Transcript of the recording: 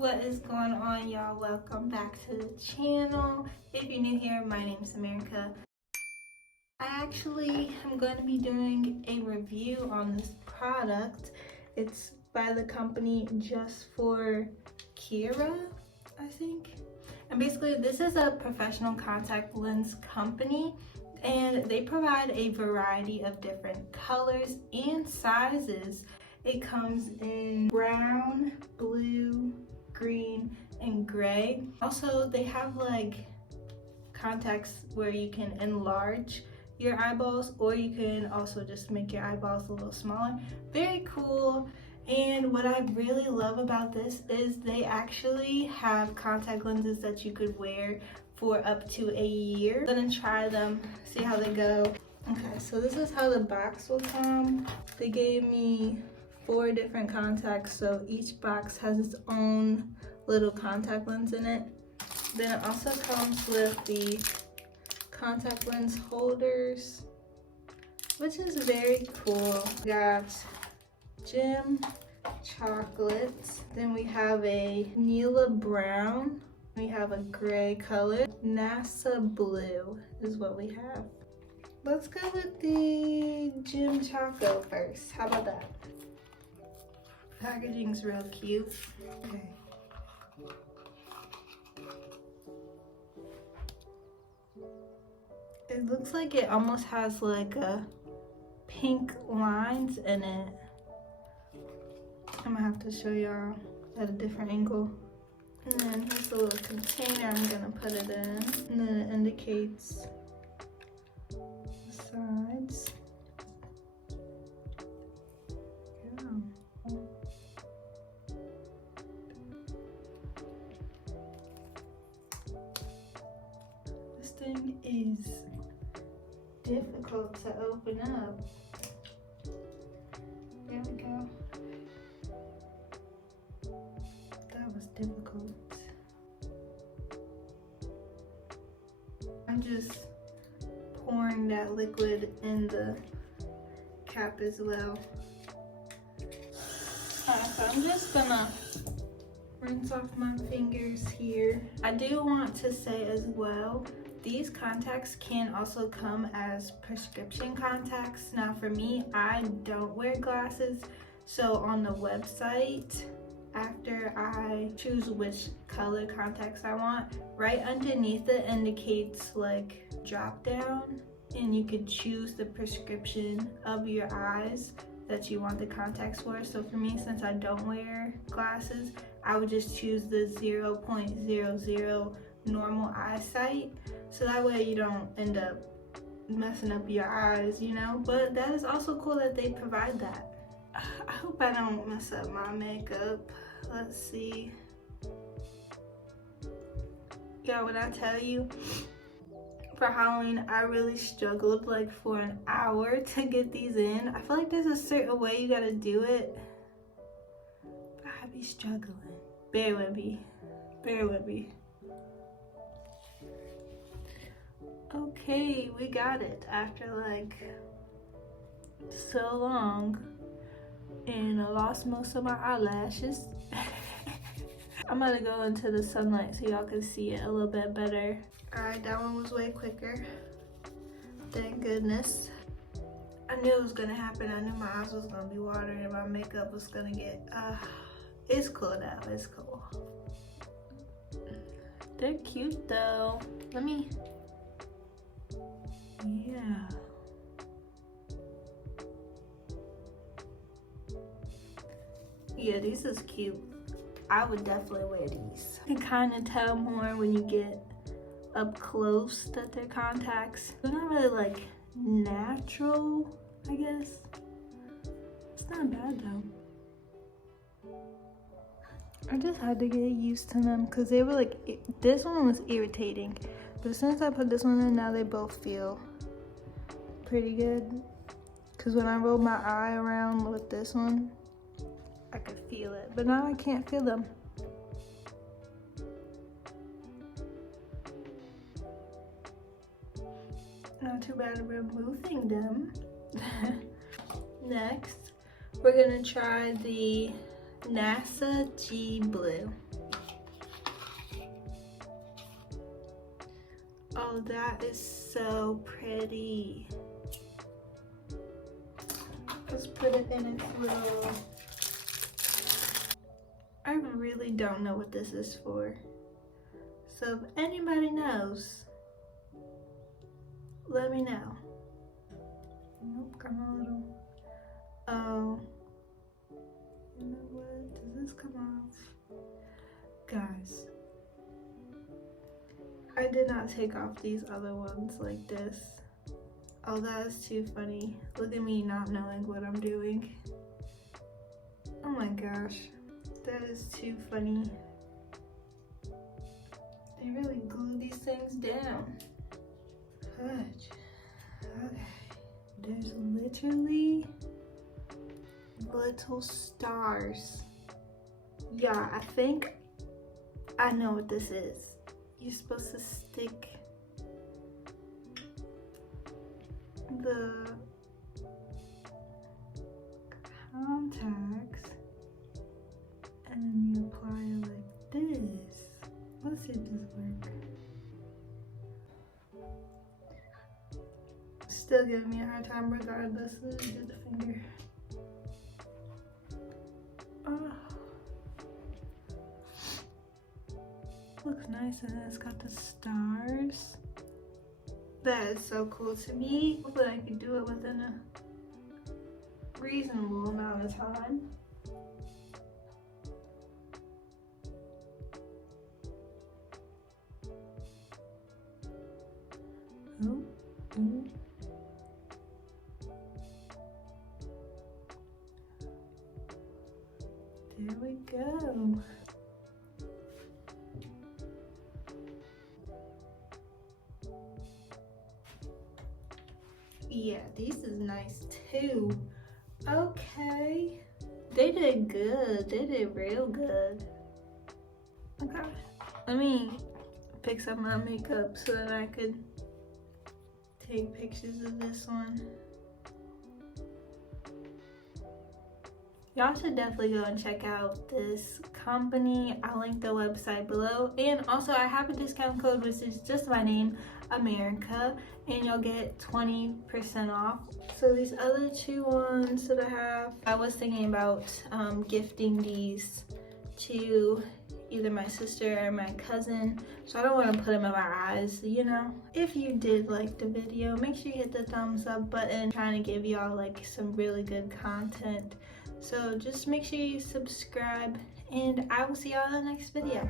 What is going on, y'all? Welcome back to the channel. If you're new here, my name is America. I actually am going to be doing a review on this product. It's by the company JUST4KIRA, I think. And basically this is a professional contact lens company, and they provide a variety of different colors and sizes. It comes in brown, blue, green, and gray. Also, they have like contacts where you can enlarge your eyeballs, or you can also just make your eyeballs a little smaller. Very cool. And what I really love about this is they actually have contact lenses that you could wear for up to a year. I'm gonna try them, see how they go. Okay, so this is how the box will come. They gave me 4 different contacts, so each box has its own little contact lens in it. Then it also comes with the contact lens holders, which is very cool. We got gem chocolates, then we have a Nila brown, we have a gray color, NASA blue is what we have. Let's go with the gem choco first. How about that? Packaging's real cute. Okay. It looks like it almost has like a pink lines in it. I'm gonna have to show y'all at a different angle. And then here's the little container I'm gonna put it in. And then it indicates the sides. Yeah. This thing is difficult to open up. There we go. That was difficult. I'm just pouring that liquid in the cap as well. Alright, so I'm just gonna rinse off my fingers here. I do want to say as well, these contacts can also come as prescription contacts. Now for me, I don't wear glasses, so on the website, after I choose which color contacts I want, right underneath it indicates like drop down, and you could choose the prescription of your eyes that you want the contacts for. So for me, since I don't wear glasses, I would just choose the 0.00 normal eyesight, so that way you don't end up messing up your eyes, you know. But that is also cool that they provide that. I hope I don't mess up my makeup. Let's see. Yeah, when I tell you, for Halloween I really struggled like for an hour to get these in. I feel like there's a certain way you gotta do it, but I be struggling. Bear with me, bear with me. Okay, we got it after like so long, and I lost most of my eyelashes. I'm gonna go into the sunlight so y'all can see it a little bit better. Alright, that one was way quicker. Thank goodness. I knew it was gonna happen. I knew my eyes was gonna be watering and my makeup was gonna get, it's cool now, it's cool. They're cute though. Let me, yeah. Yeah, these is cute. I would definitely wear these. You can kind of tell more when you get up close that they're contacts. They're not really like natural, I guess. It's not bad though. I just had to get used to them because they were like, this one was irritating. But since I put this one in, now they both feel pretty good. Because when I rolled my eye around with this one, I could feel it. But now I can't feel them. Not too bad at removing them. Next, we're gonna try the NASA G Blue. Oh, that is so pretty. Let's put it in its little... I really don't know what this is for. So if anybody knows, let me know. Nope, come a little... Oh. You know what? Does this come off? Guys, I did not take off these other ones like this. Oh, that is too funny. Look at me not knowing what I'm doing. Oh my gosh, that is too funny. They really glue these things down. Fudge. Okay. There's literally little stars. Yeah, I think I know what this is. You're supposed to stick the contacts and then you apply it like this. Let's see if this works. Still giving me a hard time regardless. Let's do the finger. Oh. Looks nice, and it's got the stars. That is so cool to me, but I could do it within a reasonable amount of time. Ooh, ooh. There we go. Yeah, these is nice too. Okay. They did good. They did real good. Okay. Let me pick up my makeup so that I could take pictures of this one. Y'all should definitely go and check out this company. I'll link the website below. And also I have a discount code, which is just my name, America, and you'll get 20% off. So these other two ones that I was thinking about gifting these to either my sister or my cousin, so I don't want to put them in my eyes, you know. If you did like the video, make sure you hit the thumbs up button. I'm trying to give y'all like some really good content, so just make sure you subscribe, and I will see y'all in the next video.